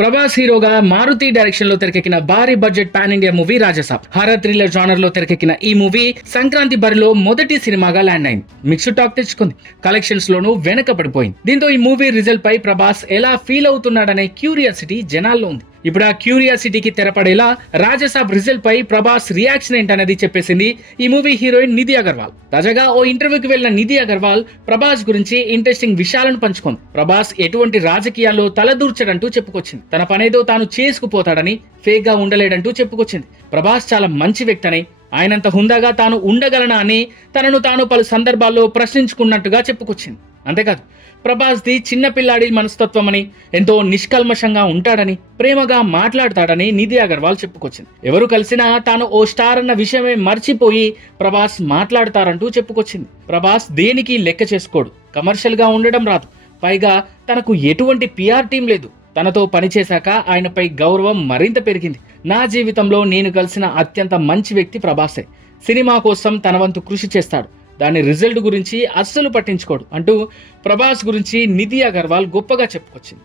ప్రభాస్ హీరోగా మారుతి డైరెక్షన్లో తెరకెక్కిన భారీ budget pan India movie Rajasaab. Horror thriller జానర్లో తెరకెక్కిన ఈ మూవీ సంక్రాంతి బరిలో మొదటి సినిమాగా ల్యాండ్ అయింది. మిక్స్డ్ టాక్ తెచ్చుకుంది. కలెక్షన్స్ లోనూ వెనక పడిపోయింది దీంతో ఈ మూవీ రిజల్ట్ పై ప్రభాస్ ఎలా ఫీల్ అవుతున్నాడనే క్యూరియాసిటీ జనాల్లో ఉంది. ఇప్పుడు ఆ క్యూరియాసిటీకి తెరపడేలా రాజసాబ్ రిజల్ట్ పై ప్రభాస్ రియాక్షన్ ఏంటనేది చెప్పేసింది ఈ మూవీ హీరోయిన్ నిధి అగర్వాల్. తాజాగా ఓ ఇంటర్వ్యూకి వెళ్ళిన నిధి అగర్వాల్ ప్రభాస్ గురించి ఇంట్రెస్టింగ్ విషయాలను పంచుకుంది. ప్రభాస్ ఎటువంటి రాజకీయాల్లో తలదూర్చడంటూ చెప్పుకొచ్చింది. తన పనేదో తాను చేసుకుపోతాడని ఫేక్గా ఉండలేడంటూ చెప్పుకొచ్చింది. ప్రభాస్ చాలా మంచి వ్యక్తి అని ఆయనంత హుందాగా తాను ఉండగలనా అని తనను తాను పలు సందర్భాల్లో ప్రశ్నించుకున్నట్టుగా చెప్పుకొచ్చింది. అంతేకాదు ప్రభాస్ ది మనస్తత్వం అని ఎంతో నిష్కల్మషంగా ఉంటాడని ప్రేమగా మాట్లాడతాడని నిధి అగర్వాల్ చెప్పుకొచ్చింది. ఎవరు కలిసినా తాను ఓ స్టార్ అన్న విషయమే మర్చిపోయి ప్రభాస్ మాట్లాడతారంటూ చెప్పుకొచ్చింది. ప్రభాస్ దేనికి లెక్క చేసుకోడు? కమర్షియల్గా ఉండడం రాదు. పైగా తనకు ఎటువంటి పిఆర్ టీం లేదు. తనతో పనిచేశాక ఆయనపై గౌరవం మరింత పెరిగింది. నా జీవితంలో నేను కలిసిన అత్యంత మంచి వ్యక్తి ప్రభాసే. సినిమా కోసం తన వంతు కృషి చేస్తాడు. దాని రిజల్ట్ గురించి అస్సలు పట్టించుకోడు. అంటూ ప్రభాస్ గురించి నిధి అగర్వాల్ గొప్పగా చెప్పుకొచ్చింది.